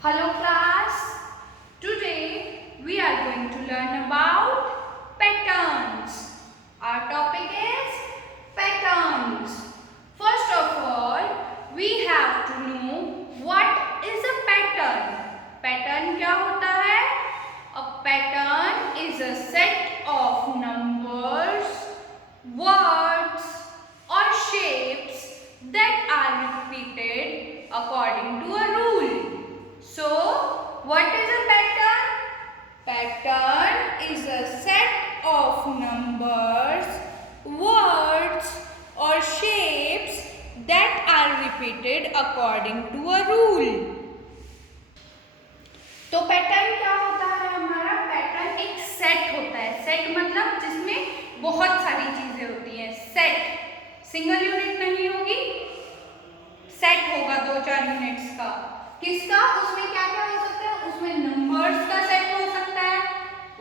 Hello class, today we are going to learn about patterns. Our topic is patterns. First of all, we have to know what is a pattern. Pattern क्या होता है? A pattern is a set of numbers, words or shapes that are repeated according to a rule. So, what is a pattern? Pattern is a set of numbers, words or shapes that are repeated according to a rule. तो pattern क्या होता है हमारा? Pattern एक set होता है. Set मतलब जिसमें बहुत सारी चीजें होती हैं. सेट सिंगल यूनिट नहीं होगी, सेट होगा 2-4 यूनिट्स का. किसका? उसमें क्या क्या हो सकता है? उसमें नंबर्स का सेट हो सकता है,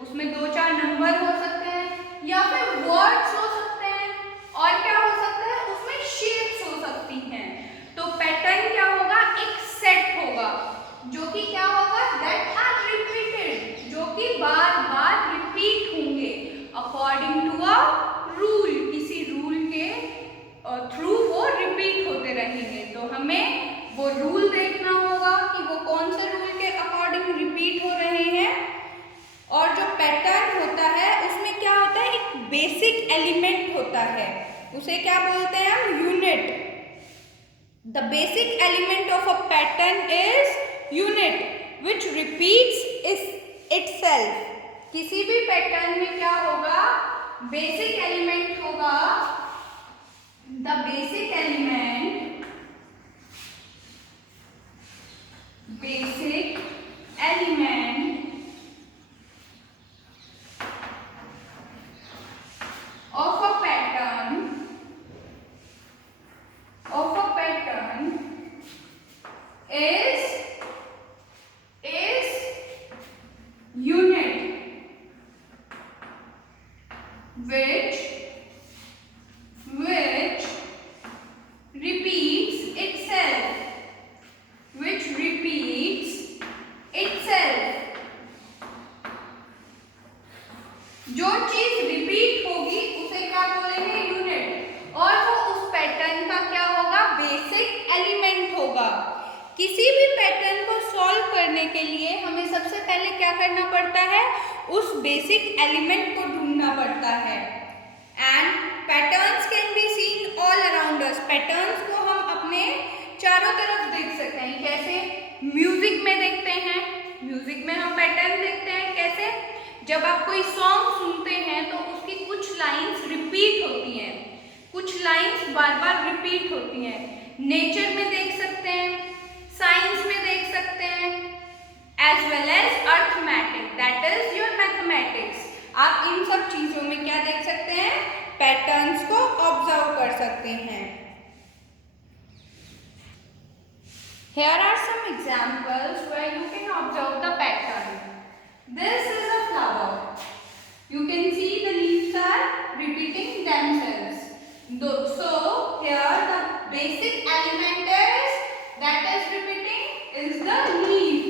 उसमें 2-4 नंबर हो सकते हैं, या फिर वर्ड्स हो सकते हैं, और क्या हो सकता है? उसमें शेप्स हो सकती हैं. तो पैटर्न क्या होगा? एक सेट होगा जो कि क्या होगा? दैट आर रिपीटेड, जो कि बार बार रिपीट होंगे अकॉर्डिंग टू अ रूल. किसी रूल के थ्रू वो रिपीट होते रहेंगे. तो हमें वो रूल देखना होगा कि वो कौन से रूल के अकॉर्डिंग रिपीट हो रहे हैं. और जो पैटर्न होता है उसमें क्या होता है? एक बेसिक एलिमेंट होता है, उसे क्या बोलते हैं हम? Unit. The basic element of a pattern is unit which repeats itself. किसी भी पैटर्न में क्या होगा? बेसिक एलिमेंट होगा. The basic element of a pattern is unit which repeats itself. जो चीज रिपीट होगी उसे क्या बोलेंगे? यूनिट. और वो उस पैटर्न का क्या होगा? बेसिक एलिमेंट होगा. किसी भी पैटर्न को सॉल्व करने के लिए हमें सबसे पहले क्या करना पड़ता है? उस बेसिक एलिमेंट को ढूंढना पड़ता है. And patterns can be seen all around us. Patterns को हम अपने चारों तरफ देख सकते हैं. कैसे? म्यूजिक में देखते हैं. म्यूजिक में हम पैटर्न देखते हैं. कैसे? जब आप कोई सॉन्ग सुनते हैं तो उसकी कुछ लाइंस रिपीट होती हैं, कुछ लाइंस बार बार रिपीट होती हैं. नेचर में देख सकते हैं, साइंस में देख सकते हैं, as well as arithmetic, that is your mathematics. आप इन सब चीजों में क्या देख सकते हैं? पैटर्न्स को ऑब्जर्व कर सकते हैं. Here are some examples where you can observe the pattern. This is a flower. You can see the leaves are repeating themselves. So here the basic element that is repeating is the leaf.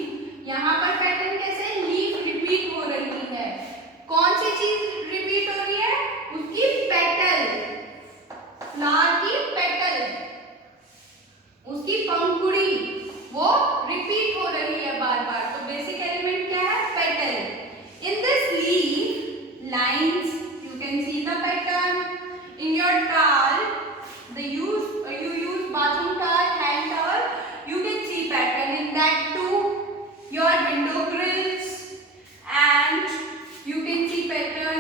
यहाँ पर pattern कैसे? Leaf repeat हो रही है. कौन सी चीज repeat हो रही है? उसकी पेटल, फ्लावर की पेटल, उसकी पंखुड़ी, वो रिपीट हो रही है बार बार. तो बेसिक एलिमेंट क्या है? Petal. In this leaf lines you can see the pattern. In your towel, you use bathroom towel, hand towel, you can see pattern in that too. Your window grills, and you can see pattern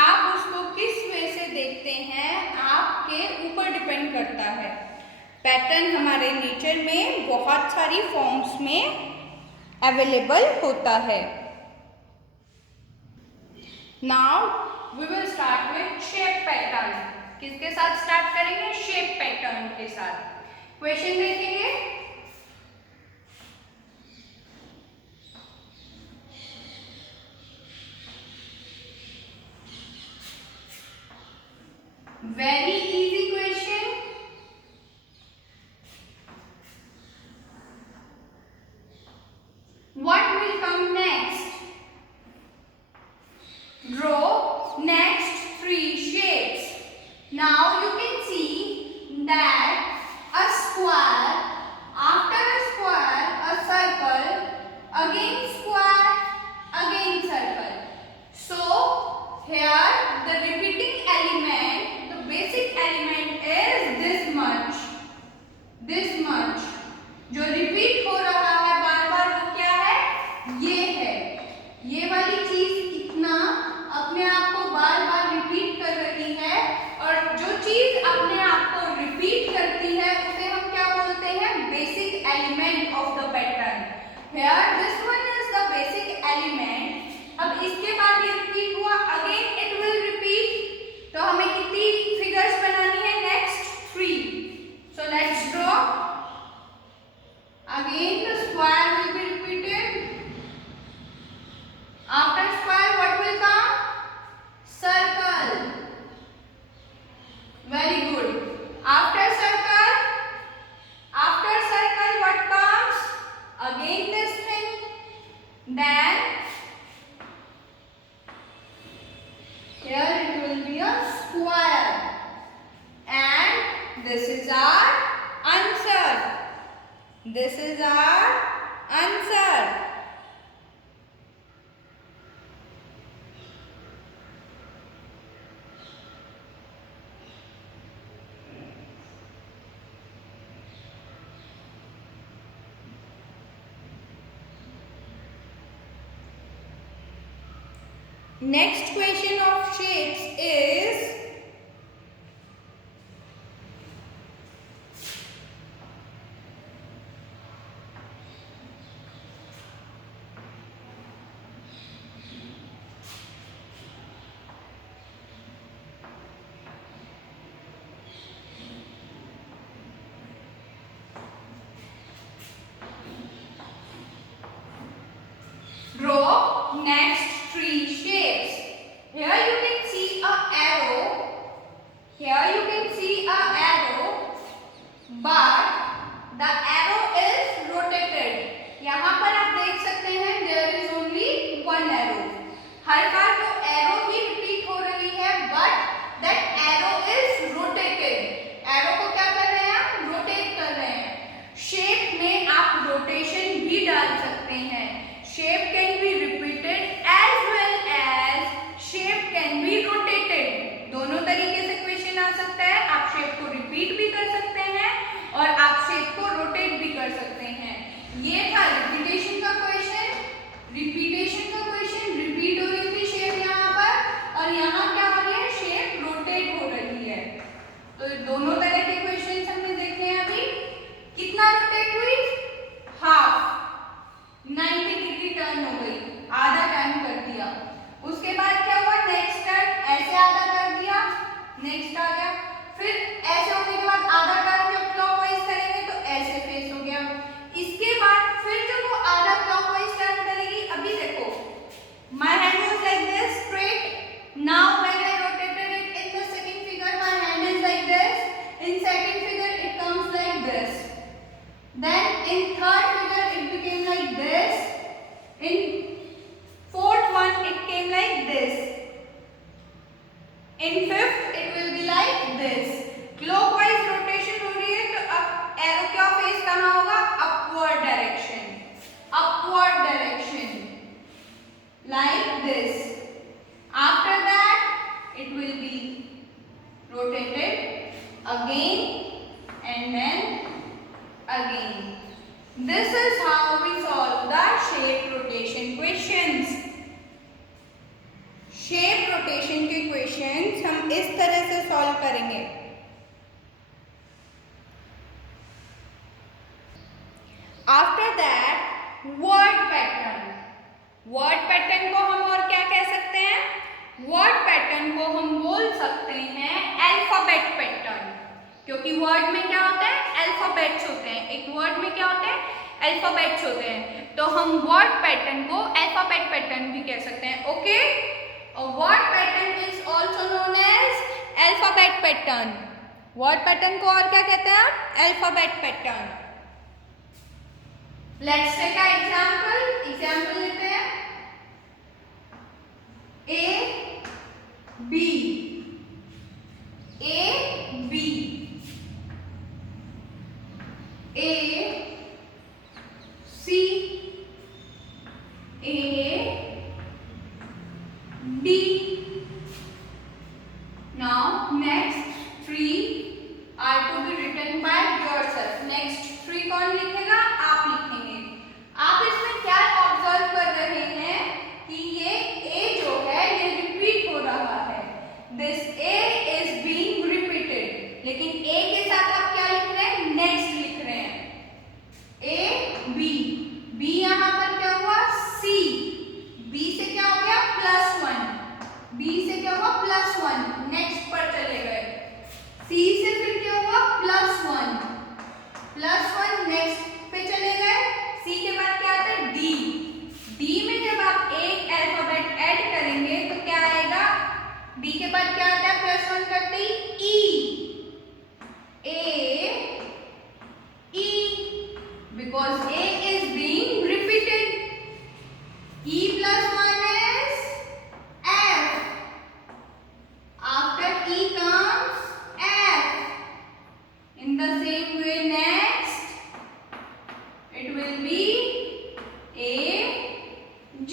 आप उसको किस वे से देखते हैं आपके ऊपर depend करता है। पैटर्न हमारे नेचर में बहुत सारी फॉर्म्स में अवेलेबल होता है। Now we will start with shape pattern. किसके साथ स्टार्ट करेंगे? शेप पैटर्न के साथ। क्वेश्चन देखेंगे। Very easy question. What will come next? Draw next three shapes. Now you can see that a square, after a square, a circle, again square, again circle. So here the repeating element, the basic element is this much. This much. जो repeat हो रहा है बार बार वो क्या है? ये है। ये वाली चीज इतना अपने आप को बार बार रिपीट कर रही है, और जो चीज अपने आप को रिपीट करती है उसे हम क्या बोलते हैं? Basic element of the pattern. Here this one is the basic element. अब इसके बाद ये रिपीट हुआ, अगेन इट विल रिपीट। तो हमें कितनी फिगर्स बनानी है? Next 3। So let's draw. Again the square will be repeated. After square, what will come? Circle. Very good. After circle, what comes? Again this thing. Then here it will be a square. And this is our answer. This is our answer. Next question of shapes is draw next 3 shapes. Here you can see a arrow. Here you can see a arrow, but the arrow is rotated. यहाँ पर आप देख सकते हैं there is only one arrow. हर बार वो arrow ही repeat हो रही है, but that arrow is rotated. Arrow को क्या कर रहे हैं आप? Rotate कर रहे हैं। Shape में आप rotation भी डाल सकते हैं। Shape can be repeated as well as shape can be rotated. दोनों तरीके से क्वेश्चन आ सकता है। आप शेप को रिपीट भी कर सकते हैं और आप शेप को रोटेट भी कर सकते हैं। ये था रिपीटेशन का क्वेश्चन। रिपीटेशन का क्वेश्चन, रिपीट हो रही थी शेप यहाँ पर, और यहाँ क्या हो रही है? शेप रोटेट हो रही है। तो दोनों तरह के क्वेश्चन हमने देखे हैं। अभी कितना रोटेट हुई? हाफ, 90 डिग्री टर्न हो गई, आधा टर्न कर दिया। उसके बाद क्या हुआ? नेक्स्ट टर्न, ऐसे आधा कर दिया, नेक्स्ट आ गया। फिर ऐसे होने के बाद आधा टर्न जब क्लॉकवाइज करेंगे तो ऐसे फेस हो गया। इसके बाद फिर जब वो आधा क्लॉकवाइज टर्न करेगी, अभी देखो my hand was like this straight. Now when I rotated it in the second figure, my hand is like this. In second figure it comes like this. Then in third figure it became like this. In fourth one it came like this. In fifth it will be like this. Clockwise rotation हो रही है, तो अब arrow का face कहाँ होगा? Upward direction. Upward direction. Like this. After that it will be rotated again and then again. This is how we solve the shape rotation questions. Shape rotation के करेंगे। After that word pattern. Word pattern को हम और क्या कह सकते हैं? Word pattern को हम बोल सकते हैं अल्फाबेट पैटर्न, क्योंकि वर्ड में क्या होता है? अल्फाबेट्स होते हैं। एक वर्ड में क्या होते हैं? अल्फाबेट्स होते हैं, तो हम वर्ड पैटर्न को अल्फाबेट पैटर्न भी कह सकते हैं। Okay, word pattern is also known as alphabet pattern. Word pattern को और क्या कहते हैं? Alphabet pattern. Let's take a example लेते हैं। A B A B A C A D. Now next three are to be written by yourself. Next three कौन लिखेगा? आप लिखेंगे। आप इसमें क्या ऑब्जर्व कर रहे हैं कि ये A जो है ये रिपीट हो रहा है। This A is being repeated, लेकिन A के साथ आप क्या लिख रहे हैं? नेक्स्ट लिख रहे हैं। A B B यहाँ पर क्या हुआ? C B से क्या हो गया? +1 B से क्या हुआ? +1 नेक्स्ट पर चले गए। C से फिर क्या हुआ? +1 नेक्स्ट पे चले गए। C के बाद क्या आता है? D D में जब आप एक अल्फाबेट ऐड करेंगे तो क्या आएगा? D के बाद क्या आता है? +1 करते ही E because A is being repeated. E +1 is F. After E comes F. In the same way next it will be A G.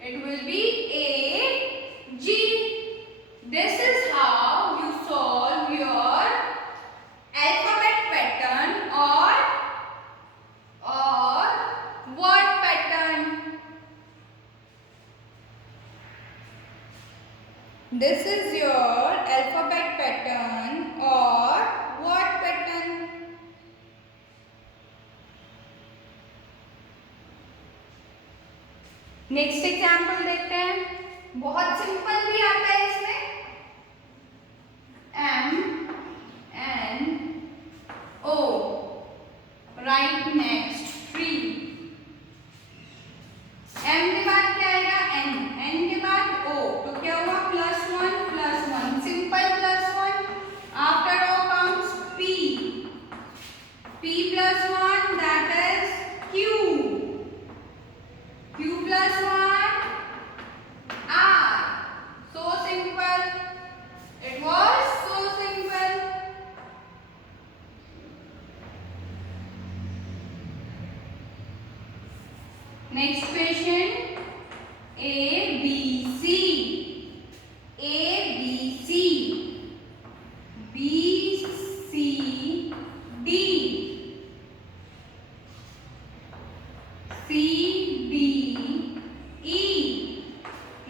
It will be A G. This is how you solve your alphabet pattern or word pattern. This is your alphabet pattern or word pattern. Next example देखते हैं। बहुत simple भी आता है इसमें। MNO right next 3। M के बाद क्या आएगा? N के बाद O, तो क्या हुआ? +1 simple +1। After O comes P +1 that is Q +1 R. So simple. It was so simple. Next question. A B C B C D C B E.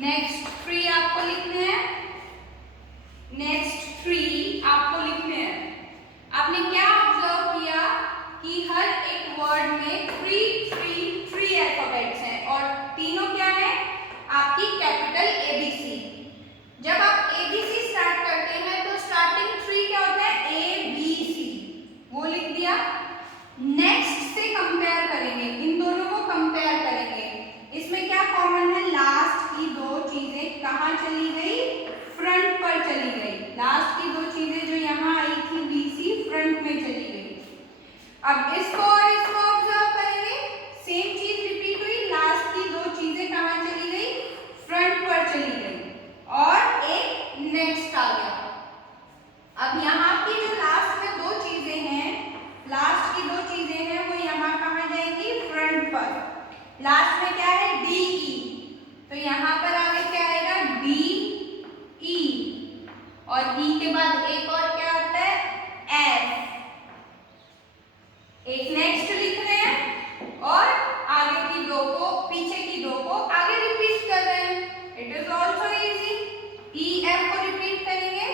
Next 3 आपको लिखने हैं। आपने क्या ऑब्जर्व किया कि हर एक वर्ड में 3 अल्फाबेट्स हैं और तीनों क्या है? आपकी कैपिटल ABC। जब आप ABC स्टार्ट करते हैं तो स्टार्टिंग 3 क्या होता है? ABC, वो लिख दिया। नेक्स्ट से कंपेयर करेंगे, इन दोनों को कंपेयर करेंगे। इसमें क्या कॉमन है? लास्ट की दो चीजें कहाँ चली गई? फ्रंट पर चली गई। लास्ट की दो चीजें जो यहाँ आई थी BC फ्रंट में चली गई। अब इसको और इसको ऑब्जर्व करेंगे, सेम चीज रिपीट हुई। लास्ट की दो चीजें कहाँ चली गई? फ्रंट पर चली गई और एक नेक्स्ट आ गया। अब यहाँ की जो लास्ट में दो चीजें हैं, वो यहाँ कहाँ जाएंगी? फ्रंट पर। लास्ट में क्या है? DE, तो यहाँ पर आगे क्या आएगा? DE और E के बाद एक और क्या आता है? F। एक नेक्स्ट लिख रहे हैं और आगे की दो को, पीछे की दो को आगे रिपीट कर रहे हैं। It is also easy. E F को रिपीट करेंगे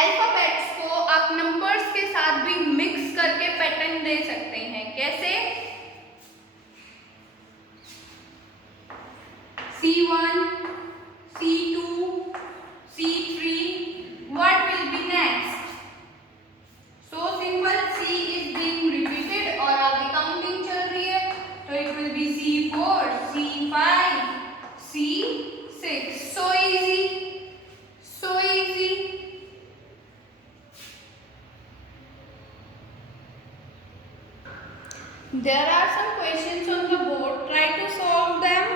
अल्फाबेट्स को आप नंबर्स के साथ भी मिक्स करके पैटर्न दे सकते हैं। कैसे? C1, C2, C3, what will be next? So simple, C is being repeated और आगे काउंटिंग चल रही है, तो it will be C4, C5, C6. So easy, so easy. There are some questions on the board. Try to solve them.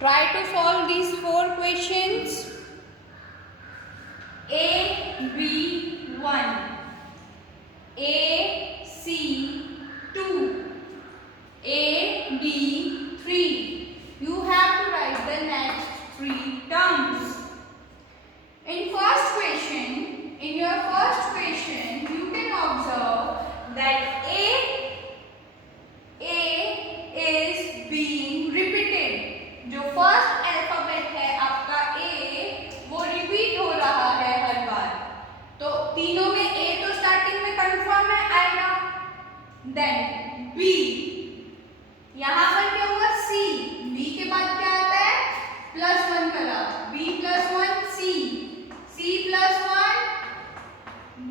Try to solve these 4 questions. A, B, 1. A, C, 2. A, B, 3. You have to write the next 3 terms. In first question, in your first question, you can observe that A is being repeated. जो first alphabet है आपका A, वो repeat हो रहा है हर बार। तो तीनों में A तो स्टार्टिंग में कंफर्म है, आएगा। देन B, यहाँ पर क्या हुआ? C, B के बाद क्या आता है? +1 करा, B +1 C, C +1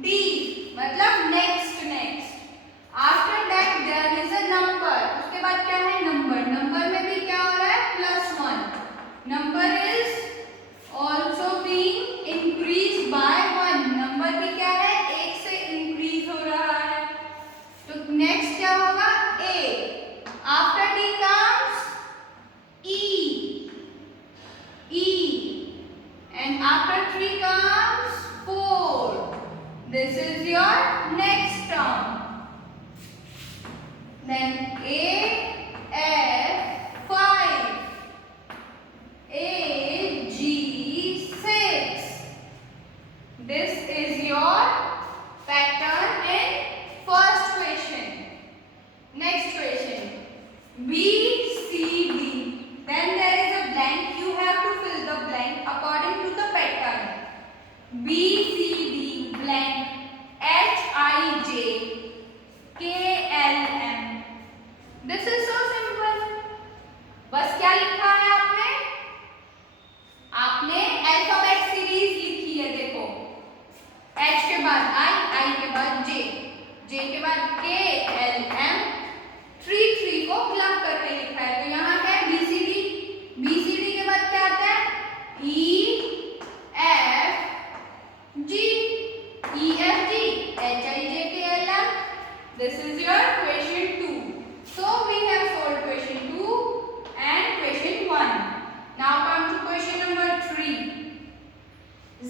D, मतलब next. After that there is a number, उसके बाद क्या है? नंबर। नंबर में भी क्या हो रहा है? +1। Number is also being increase by 1। Number भी क्या है? 1 से इंक्रीज हो रहा है। तो नेक्स्ट क्या होगा? A। After D comes E, and after 3 comes 4। This is your next term. Then A, F, 5, A, G, 6. This is your pattern in first question. Next question, B, C, D. Then there is a blank. You have to fill the blank according to the pattern. B, C, D, blank, H, I, J, K, L, M. This is so simple. बस क्या लिखा है आपने? आपने alphabet series लिखी है। देखो, H के बाद I, I के बाद J, J के बाद K, L, M, 3 को क्लब करके लिखा है। तो यहाँ क्या है? BCD, BCD के बाद क्या आता है? E, F, G, E, F, G, H, I, J, K, L, M. This is your question 2. So we have solved question 2 and question 1. Now come to question number 3.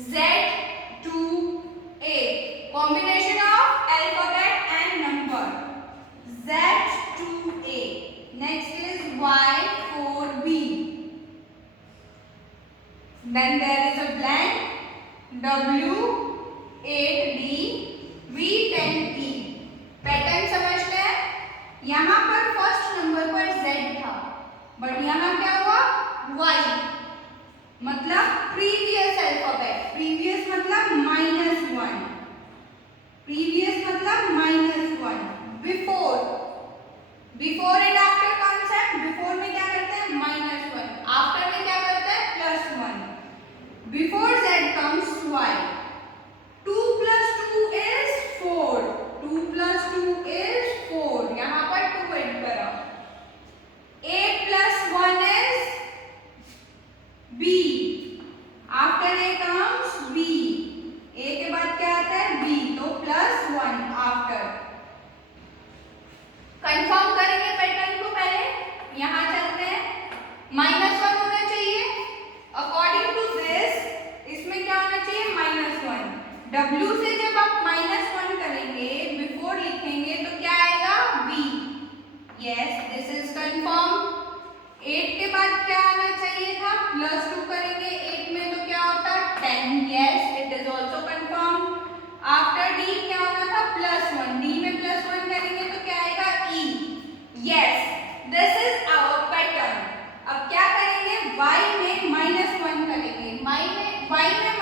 Z to A. Combination of alphabet and number. Z to A. Next is Y for B. Then there is a blank. W, 8D, V10E. Pattern समझ लें। यहाँ पर first number पर Z था, but यहाँ क्या हुआ? Y, मतलब प्रीवियस अल्फाबेट। प्रीवियस मतलब -1, प्रीवियस मतलब -1। Before, before and after concept. Before में क्या करते हैं? -1। आफ्टर में क्या करते हैं? +1। Before Z comes Y। 2 + 2 is 4। 2 + 2 is 4। यहाँ पर 2 ऐड करा। A + 1 is B। After A comes B। A के बाद क्या आता है? B। तो +1 आफ्टर। कंफर्म करेंगे पैटर्न को पहले। यहाँ चलते हैं। -1 होना चाहिए। अकॉर्डिंग टू दिस इसमें क्या होना चाहिए? -1। W से जब आप -1 करेंगे, बिफोर लिखेंगे, तो क्या आएगा? B। Yes, this is confirmed. 8 के बाद क्या आना चाहिए था? +2 करेंगे 8 में तो क्या होता? 10. Yes, it is also confirmed. After D क्या होना था? +1. D में +1 करेंगे तो क्या आएगा? E. Yes, this is our pattern. अब क्या करेंगे? Y में -1 करेंगे। Y में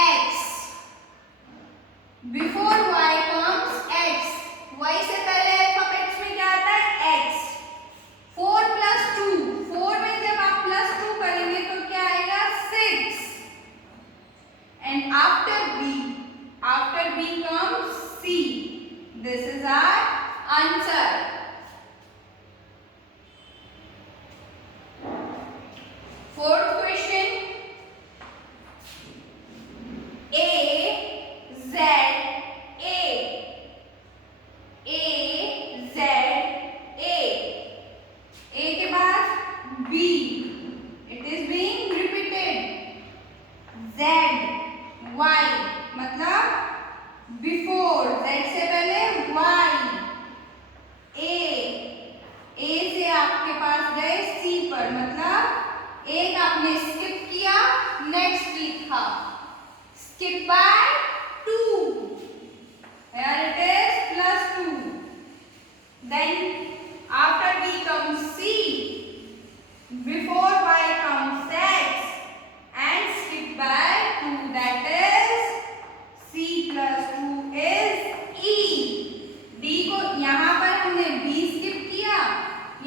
X. Before Y comes X. Y से पहले अल्फाबेट्स में क्या आता है? X. 4 plus 2. 4 में जब आप plus 2 करेंगे तो क्या आएगा? 6. And after B comes C. This is our answer. Fourth question. A Z A के बाद B. It is being repeated. Z Y मतलब before, Z से पहले Y. A से आपके पास गए C पर, मतलब एक आपने स्किप किया, नेक्स्ट लिखा. Skip by 2. Here it is plus 2. Then after B comes C. Before Y comes X. And skip by 2. That is C plus 2 is E. D को यहाँ पर हमने B स्किप किया,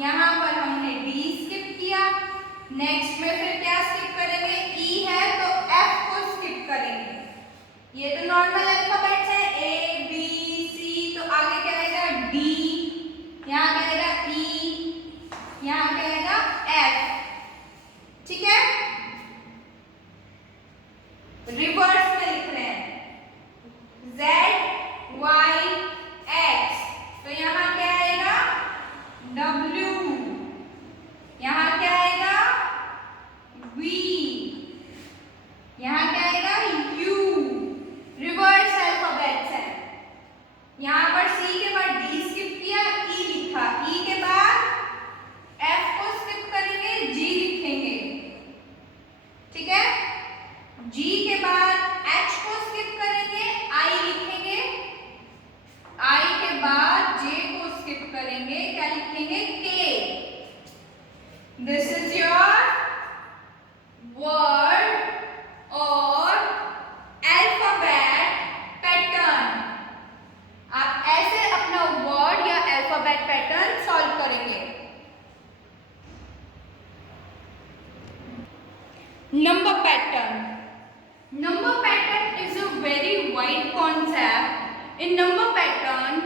यहाँ पर हमने D स्किप किया. नेक्स्ट में फिर क्या स्किप करेंगे? E है तो F को स्किप करेंगे. ये तो नॉर्मल अल्फाबेट्स है, A B C. तो आगे क्या आएगा? D. यहाँ क्या आएगा? E. यहाँ क्या आएगा? F. ठीक है, रिवर्स में लिख रहे हैं. Z Y X. तो यहाँ क्या आएगा? W. यहाँ क्या आएगा? V. यहाँ क्या आएगा? U. रिवर्स अल्फाबेट्स है. यहाँ पर C के बाद D स्किप किया, E लिखा. E के बाद F को स्किप करेंगे, G लिखेंगे. ठीक है, G के बाद H को स्किप करेंगे, I लिखेंगे. I के बाद J को स्किप करेंगे, क्या लिखेंगे? K. This is your word और अल्फाबेट पैटर्न. आप ऐसे अपना वर्ड या अल्फाबेट पैटर्न सॉल्व करेंगे. Number pattern. Number pattern is a very wide concept. In number pattern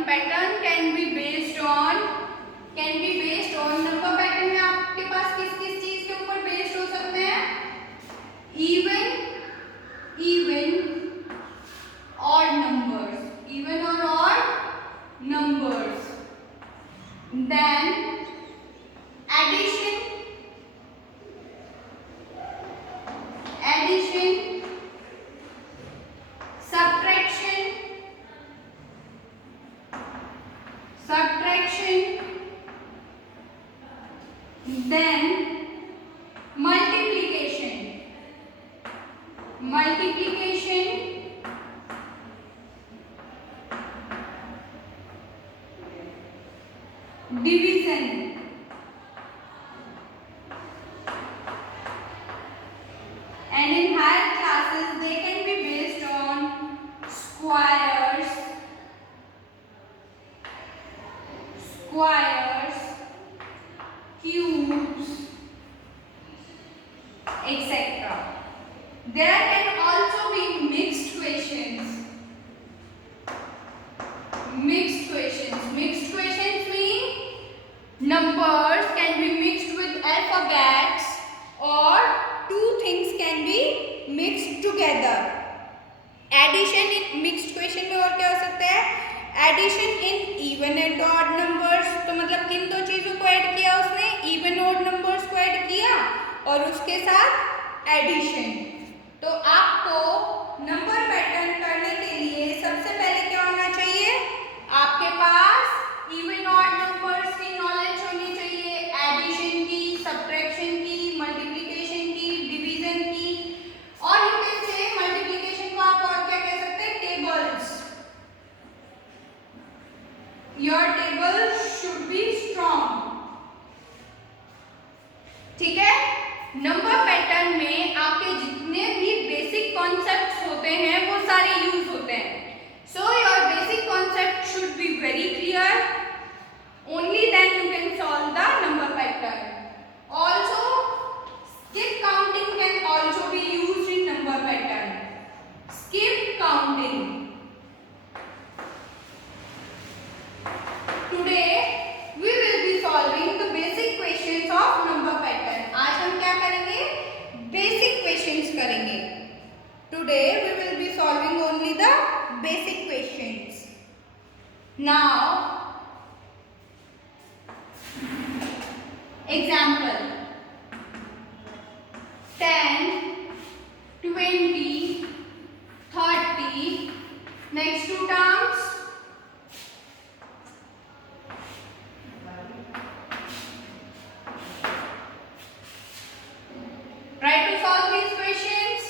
can be based on number pattern में आपके पास किस किस चीज के ऊपर बेस्ड हो सकते हैं? even odd numbers, even or odd numbers. Then addition, subtraction, then multiplication, division, and in higher classes they can be based on squares, cubes, etc. There can also be mixed questions. Mixed questions mean numbers can be mixed with alphabets or two things can be mixed together. Addition in mixed question में और क्या हो सकता है? Addition in even and odd numbers. तो मतलब किन दो चीजों को ऐड किया उसने? Even odd numbers को ऐड किया और उसके साथ एडिशन. तो आपको नंबर पैटर्न करने के लिए सबसे पहले क्या होना चाहिए? आपके पास इवन ऑड नंबर्स की नॉलेज होनी चाहिए, एडिशन की, सब्ट्रैक्शन की, मल्टीप्लिकेशन की, डिवीजन की. और यू कैन से मल्टीप्लिकेशन को आप और क्या कह सकते हैं? Tables. Your table should be strong. ठीक है, नंबर पैटर्न में आपके जितने भी बेसिक कॉन्सेप्ट्स होते हैं करेंगे। Today we will be solving only the basic questions. Now example 10, 20, 30, next two terms. Try to solve these questions.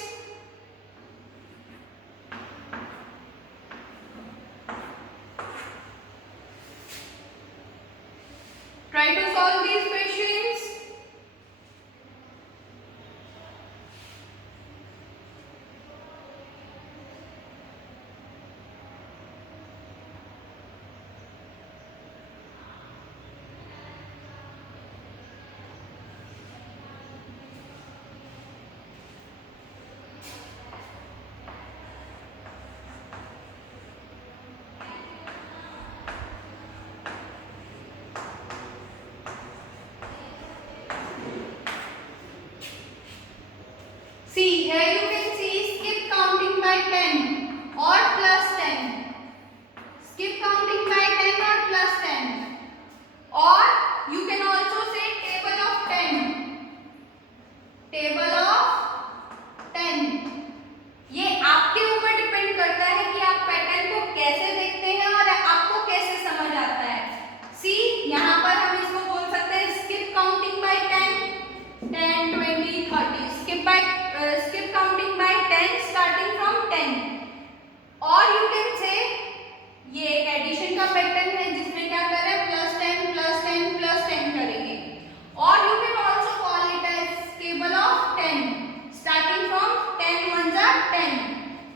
Try to solve these questions. See, here you can see skip counting by 10 or plus 10. Skip counting by 10 or plus 10. Or you can also say table of 10. Table of 10. ये आपके ऊपर depend करता है कि आप pattern को कैसे देखते हैं और आपको कैसे समझ आता है। सी, यहाँ पर हम इसको बोल सकते हैं skip counting by 10, 10, 20, 30. Skip counting by 10 starting from 10. और you can say ये एक एडिशन का पैटर्न है जिसमें क्या कर रहे हैं प्लस 10 प्लस 10 प्लस 10 करेंगे। और you can also call it as table of 10 starting from 10 ones are 10.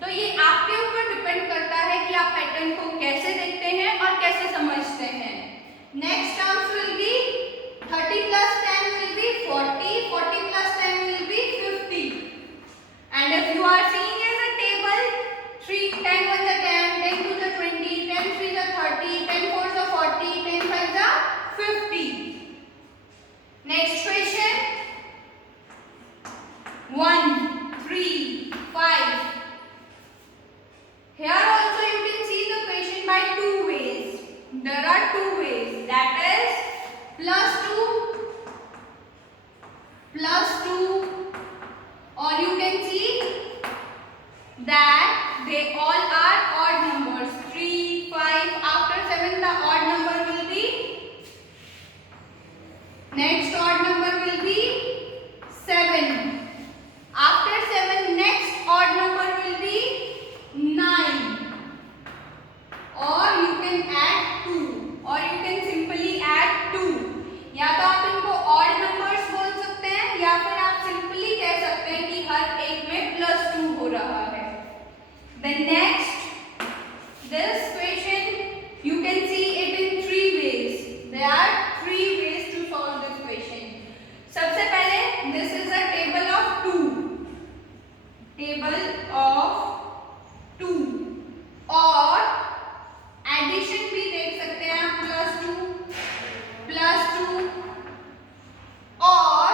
तो ये आपके ऊपर डिपेंड करता है कि आप पैटर्न को कैसे देखते हैं और कैसे समझते हैं। Next terms will be 30 plus 10 will be 40, 40 plus 10 will be 50. And if you are seeing as a table, 10 ones are 10, 10 twos are 20, 10 threes are 30, 10 fours are 40, 10 fives are 50. Next question. 1, 3, 5. Here also you can see the question by two ways. There are two ways, that is plus 2, or you can see that they all are odd numbers. 3, 5, after 7 the odd number will be, next odd number will be 7. After 7 next odd number will be 9. Or you can add 2, or you can simply add 2. या तो आप इनको odd numbers बोल सकते हैं या फिर आप simply कह सकते हैं कि हर एक में plus 2 हो रहा है। Then next, this question you can see it in 3 ways. There are 3 ways to solve this question. सबसे पहले this is a table of 2. Table of 2. और एडिशन भी देख सकते हैं आप प्लस 2 और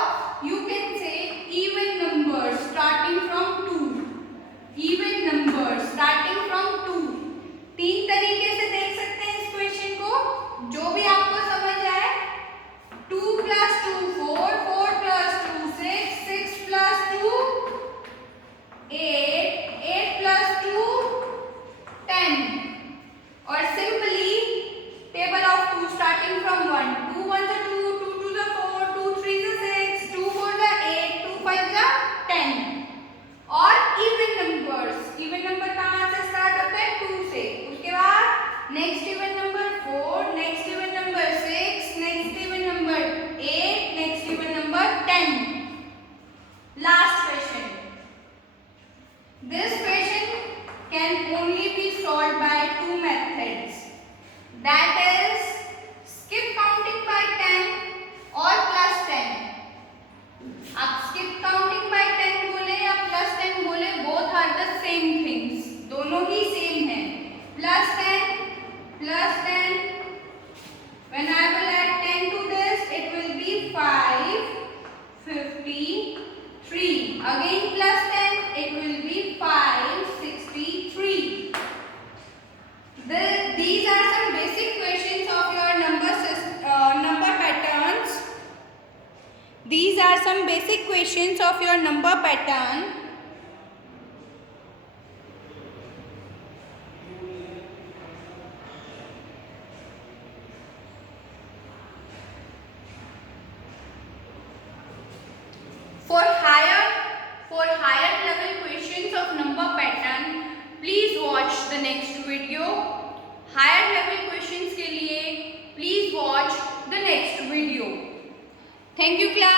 you can say even number starting from 2. Even number starting from 2. 3 तरीके से देख सकते हैं इस क्वेश्चन को, जो भी आपको समझ आए। 2 plus 2 4, 4 plus 2 6, 6 plus 2 8, 8 plus 2 10. और simply table of 2 starting from 1. 2 ones are 2, 2 twos are 4, 2 threes are 6, 2 fours are 8, 2 fives are 10. और इवन नंबर कहाँ से स्टार्ट होता है 2 से। उसके बाद next even number 4, next even number 6, next even number 8, next even number 10. Last question. This question can only be solved by 2 methods. That is skip counting by 10 or plus 10. आप skip counting by 10 बोले या plus 10 बोले, both are the same things. दोनों ही same है. Plus 10 plus pattern for higher level questions of number pattern, please watch the next video. Higher level questions के लिए please watch the next video. Thank you class.